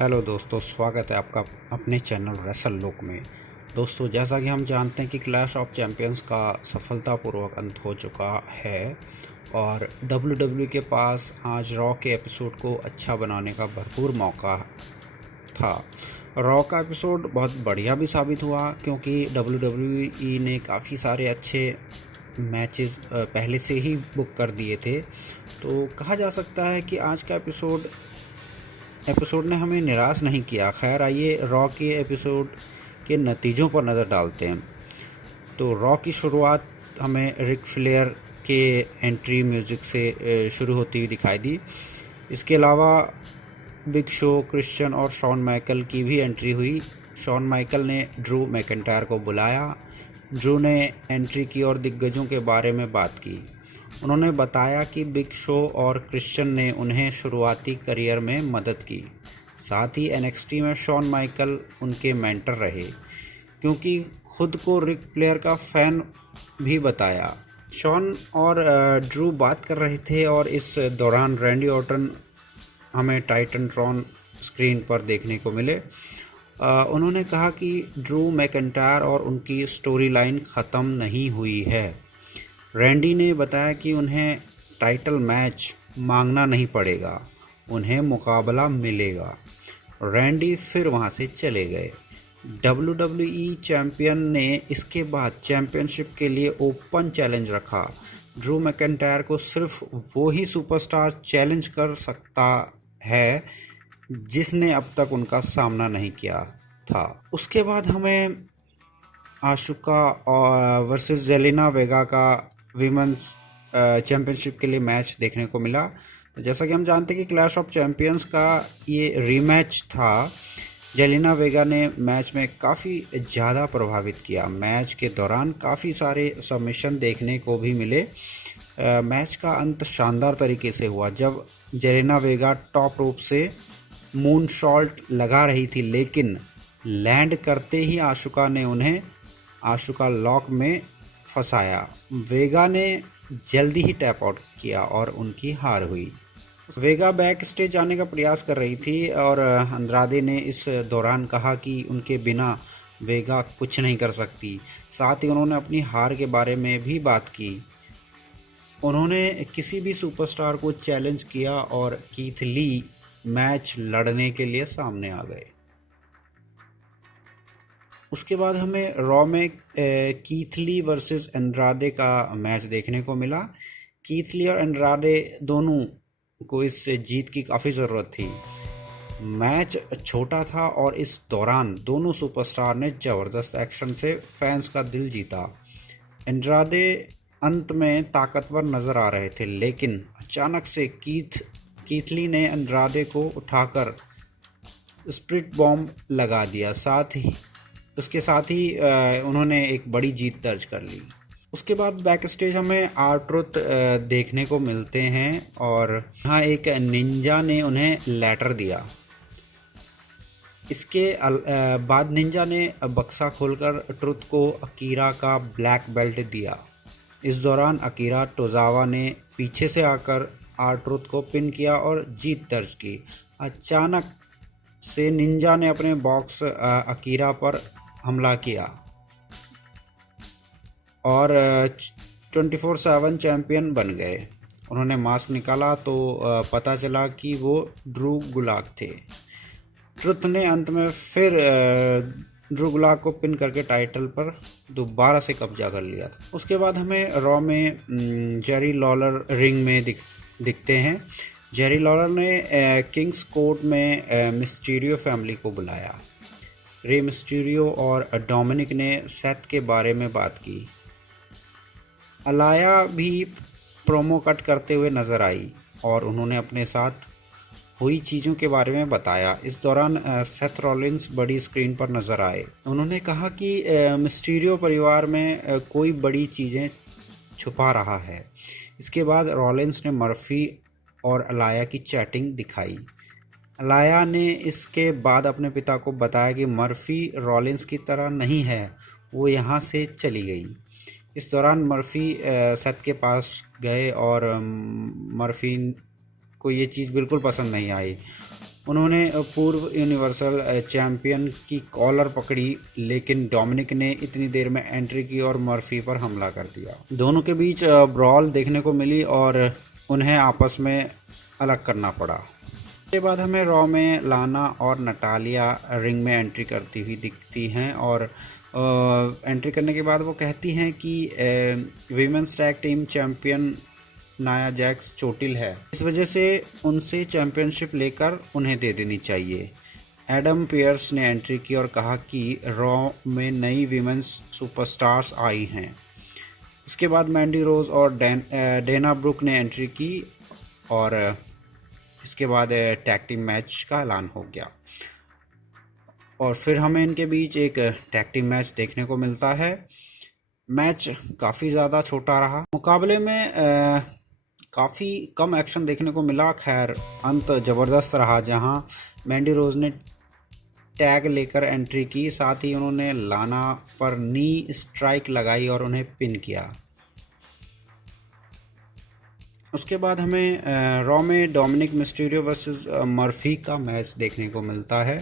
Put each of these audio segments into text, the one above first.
Hello दोस्तों, स्वागत है आपका अपने चैनल रेसल लोक में। दोस्तों, जैसा कि हम जानते हैं कि क्लैश ऑफ चैंपियंस का सफलतापूर्वक अंत हो चुका है और डब्ल्यूडब्ल्यू के पास आज रॉ के एपिसोड को अच्छा बनाने का भरपूर मौका था। रॉ का एपिसोड बहुत बढ़िया भी साबित हुआ क्योंकि डब्ल्यूडब्ल्यूई ने काफ़ी सारे अच्छे मैचेस पहले से ही बुक कर दिए थे। तो कहा जा सकता है कि आज का एपिसोड ने हमें निराश नहीं किया। खैर, आइए रॉ के एपिसोड के नतीजों पर नज़र डालते हैं। तो रॉ की शुरुआत हमें रिक फ्लेयर के एंट्री म्यूज़िक से शुरू होती हुई दिखाई दी। इसके अलावा बिग शो, क्रिश्चियन और शॉन माइकल की भी एंट्री हुई। शॉन माइकल ने ड्रू मैकिंटायर को बुलाया। ड्रू ने एंट्री की और दिग्गजों के बारे में बात की। उन्होंने बताया कि बिग शो और क्रिश्चियन ने उन्हें शुरुआती करियर में मदद की। साथ ही एनएक्सटी में शॉन माइकल उनके मेंटर रहे क्योंकि खुद को रिक फ्लेयर का फ़ैन भी बताया। शॉन और ड्रू बात कर रहे थे और इस दौरान रैंडी ऑर्टन हमें टाइटनट्रॉन स्क्रीन पर देखने को मिले। उन्होंने कहा कि ड्रू मैकिंटायर और उनकी स्टोरी लाइन ख़त्म नहीं हुई है। रैंडी ने बताया कि उन्हें टाइटल मैच मांगना नहीं पड़ेगा, उन्हें मुकाबला मिलेगा। रैंडी फिर वहां से चले गए। डब्ल्यूडब्ल्यूई चैंपियन ने इसके बाद चैंपियनशिप के लिए ओपन चैलेंज रखा। ड्रू मैकिंटायर को सिर्फ वो ही सुपरस्टार चैलेंज कर सकता है जिसने अब तक उनका सामना नहीं किया था। उसके बाद हमें आशुका और वर्सेस जेलिना वेगा का विमेंस चैंपियनशिप के लिए मैच देखने को मिला। तो जैसा कि हम जानते हैं कि क्लैश ऑफ चैंपियंस का ये रीमैच था। जेलिना वेगा ने मैच में काफ़ी ज़्यादा प्रभावित किया। मैच के दौरान काफ़ी सारे सबमिशन देखने को भी मिले। मैच का अंत शानदार तरीके से हुआ जब जेलिना वेगा टॉप रोप से मून शॉट लगा रही थी, लेकिन लैंड करते ही आशुका ने उन्हें आशुका लॉक में फंसाया। वेगा ने जल्दी ही टैप आउट किया और उनकी हार हुई। वेगा बैक स्टेज जाने का प्रयास कर रही थी और अंद्रादे ने इस दौरान कहा कि उनके बिना वेगा कुछ नहीं कर सकती। साथ ही उन्होंने अपनी हार के बारे में भी बात की। उन्होंने किसी भी सुपरस्टार को चैलेंज किया और कीथ ली मैच लड़ने के लिए सामने आ गए। उसके बाद हमें रॉ में कीथ ली वर्सेस एंड्राडे का मैच देखने को मिला। कीथ ली और एंड्राडे दोनों को इस जीत की काफ़ी ज़रूरत थी। मैच छोटा था और इस दौरान दोनों सुपरस्टार ने ज़बरदस्त एक्शन से फैंस का दिल जीता। एंड्राडे अंत में ताकतवर नज़र आ रहे थे, लेकिन अचानक से कीथ ली ने एंड्राडे को उठाकर स्प्रिट बॉम्ब लगा दिया। उसके साथ ही उन्होंने एक बड़ी जीत दर्ज कर ली। उसके बाद बैक स्टेज हमें आर-ट्रुथ देखने को मिलते हैं और यहाँ एक निंजा ने उन्हें लेटर दिया। इसके बाद निंजा ने बक्सा खोलकर ट्रुथ को अकीरा का ब्लैक बेल्ट दिया। इस दौरान अकीरा टोजावा ने पीछे से आकर आर-ट्रुथ को पिन किया और जीत दर्ज की। अचानक से निंजा ने अपने बॉक्स अकीरा पर हमला किया और 24/7 चैंपियन बन गए। उन्होंने मास्क निकाला तो पता चला कि वो ड्रू गुलाक थे। ट्रुथ ने अंत में फिर ड्रू गुलाक को पिन करके टाइटल पर दोबारा से कब्जा कर लिया था। उसके बाद हमें रॉ में जेरी लॉलर रिंग में दिखते हैं। जेरी लॉलर ने किंग्स कोर्ट में मिस्टीरियो फैमिली को बुलाया। रे मिस्टीरियो और डोमिनिक ने सेथ के बारे में बात की। अलाया भी प्रोमो कट करते हुए नजर आई और उन्होंने अपने साथ हुई चीज़ों के बारे में बताया। इस दौरान सेथ रॉलिंस बड़ी स्क्रीन पर नजर आए। उन्होंने कहा कि मिस्टीरियो परिवार में कोई बड़ी चीज़ें छुपा रहा है। इसके बाद रॉलिंस ने मर्फी और अलाया की चैटिंग दिखाई। अलाया ने इसके बाद अपने पिता को बताया कि मर्फी रॉलिंस की तरह नहीं है, वो यहाँ से चली गई। इस दौरान मर्फी सेथ के पास गए और मर्फी को ये चीज़ बिल्कुल पसंद नहीं आई। उन्होंने पूर्व यूनिवर्सल चैंपियन की कॉलर पकड़ी, लेकिन डोमिनिक ने इतनी देर में एंट्री की और मर्फी पर हमला कर दिया। दोनों के बीच ब्रॉल देखने को मिली और उन्हें आपस में अलग करना पड़ा। उसके बाद हमें रॉ में लाना और नटालिया रिंग में एंट्री करती हुई दिखती हैं और एंट्री करने के बाद वो कहती हैं कि women's tag team champion Nia Jax चोटिल है, इस वजह से उनसे चैंपियनशिप लेकर उन्हें दे देनी चाहिए। एडम पियर्स ने एंट्री की और कहा कि रॉ में नई वीमेंस सुपरस्टार्स आई हैं। उसके बाद मैंडी रोज और डेना ब्रुक ने एंट्री की और इसके बाद टैग टीम मैच का ऐलान हो गया और फिर हमें इनके बीच एक टैग टीम मैच देखने को मिलता है। मैच काफ़ी ज़्यादा छोटा रहा, मुकाबले में काफ़ी कम एक्शन देखने को मिला। खैर अंत ज़बरदस्त रहा, जहां मैंडी रोज ने टैग लेकर एंट्री की, साथ ही उन्होंने लाना पर नी स्ट्राइक लगाई और उन्हें पिन किया। उसके बाद हमें रॉ में डोमिनिक मिस्टीरियो वर्सेस मर्फी का मैच देखने को मिलता है।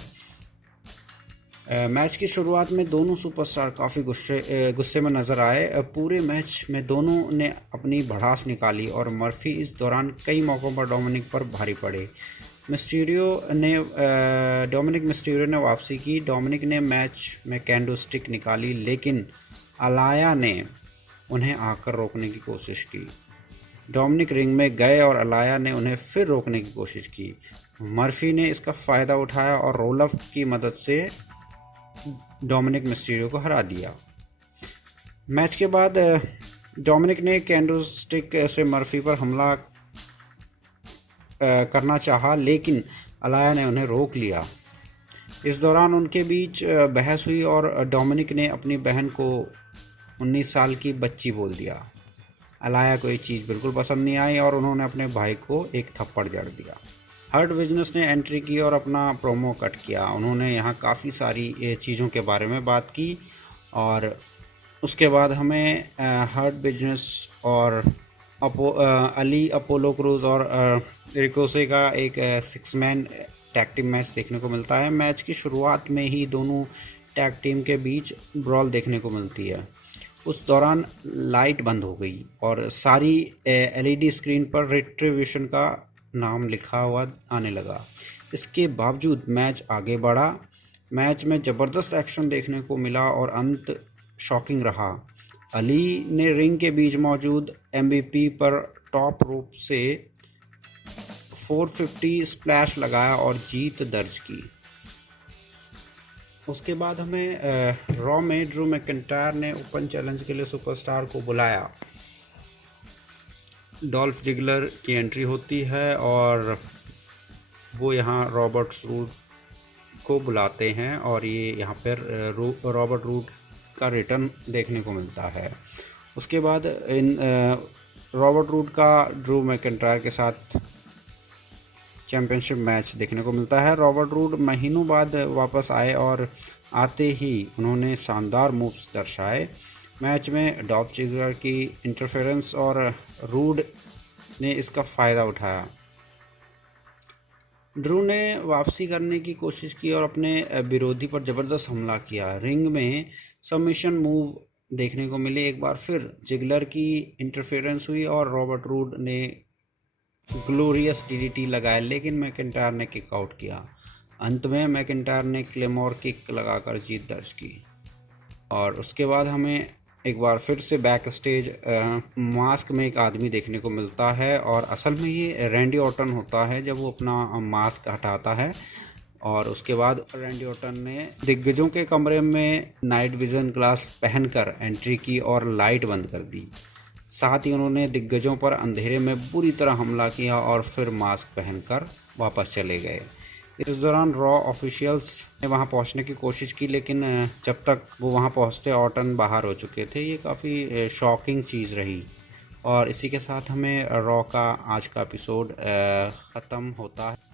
मैच की शुरुआत में दोनों सुपरस्टार काफ़ी गुस्से में नज़र आए। पूरे मैच में दोनों ने अपनी भड़ास निकाली और मर्फी इस दौरान कई मौक़ों पर डोमिनिक पर भारी पड़े। डोमिनिक मिस्टीरियो ने वापसी की। डोमिनिक ने मैच में कैंडो स्टिक निकाली, लेकिन अलाया ने उन्हें आकर रोकने की कोशिश की। डोमिनिक रिंग में गए और अलाया ने उन्हें फिर रोकने की कोशिश की। मर्फी ने इसका फ़ायदा उठाया और रोल अप की मदद से डोमिनिक मिस्टीरियो को हरा दिया। मैच के बाद डोमिनिक ने कैंडो स्टिक से मर्फी पर हमला करना चाहा, लेकिन अलाया ने उन्हें रोक लिया। इस दौरान उनके बीच बहस हुई और डोमिनिक ने अपनी बहन को 19 साल की बच्ची बोल दिया। अलाया को ये चीज़ बिल्कुल पसंद नहीं आई और उन्होंने अपने भाई को एक थप्पड़ जड़ दिया। हर्ट बिजनेस ने एंट्री की और अपना प्रोमो कट किया। उन्होंने यहाँ काफ़ी सारी चीज़ों के बारे में बात की और उसके बाद हमें हर्ट बिजनेस और अली अपोलो क्रूज और रिकोसे का एक 6 मैन टैग टीम मैच देखने को मिलता है। मैच की शुरुआत में ही दोनों टैग टीम के बीच ब्रॉल देखने को मिलती है। उस दौरान लाइट बंद हो गई और सारी एलईडी स्क्रीन पर रिट्रीब्यूशन का नाम लिखा हुआ आने लगा। इसके बावजूद मैच आगे बढ़ा। मैच में ज़बरदस्त एक्शन देखने को मिला और अंत शॉकिंग रहा। अली ने रिंग के बीच मौजूद MVP पर टॉप रोप से 450 स्प्लैश लगाया और जीत दर्ज की। उसके बाद हमें रॉ में ड्रू मैकिंटायर ने ओपन चैलेंज के लिए सुपरस्टार को बुलाया। डॉल्फ जिगलर की एंट्री होती है और वो यहाँ रॉबर्ट रूड को बुलाते हैं और ये यहाँ पर रॉबर्ट रूड का रिटर्न देखने को मिलता है। उसके बाद इन रॉबर्ट रूड का ड्रू मैकिंटायर के साथ चैम्पियनशिप मैच देखने को मिलता है। रॉबर्ट रूड महीनों बाद वापस आए और आते ही उन्होंने शानदार मूव्स दर्शाए। मैच में डॉल्फ जिगलर की इंटरफेरेंस और रूड ने इसका फ़ायदा उठाया। ड्रू ने वापसी करने की कोशिश की और अपने विरोधी पर ज़बरदस्त हमला किया। रिंग में सबमिशन मूव देखने को मिले। एक बार फिर जिगलर की इंटरफेरेंस हुई और रॉबर्ट रूड ने ग्लोरियस DDT लगाया, लेकिन मैकिंटायर ने किक आउट किया। अंत में मैकिंटायर ने क्लेमोर किक लगाकर जीत दर्ज की और उसके बाद हमें एक बार फिर से बैक स्टेज मास्क में एक आदमी देखने को मिलता है और असल में ये रैंडी ऑर्टन होता है जब वो अपना मास्क हटाता है। और उसके बाद रैंडी ऑर्टन ने दिग्गजों के कमरे में नाइट विजन ग्लास पहनकर एंट्री की और लाइट बंद कर दी। साथ ही उन्होंने दिग्गजों पर अंधेरे में बुरी तरह हमला किया और फिर मास्क पहनकर वापस चले गए। इस दौरान रॉ ऑफिशियल्स ने वहां पहुंचने की कोशिश की, लेकिन जब तक वो वहां पहुंचते ऑर्टन बाहर हो चुके थे। ये काफ़ी शॉकिंग चीज़ रही और इसी के साथ हमें रॉ का आज का एपिसोड ख़त्म होता है।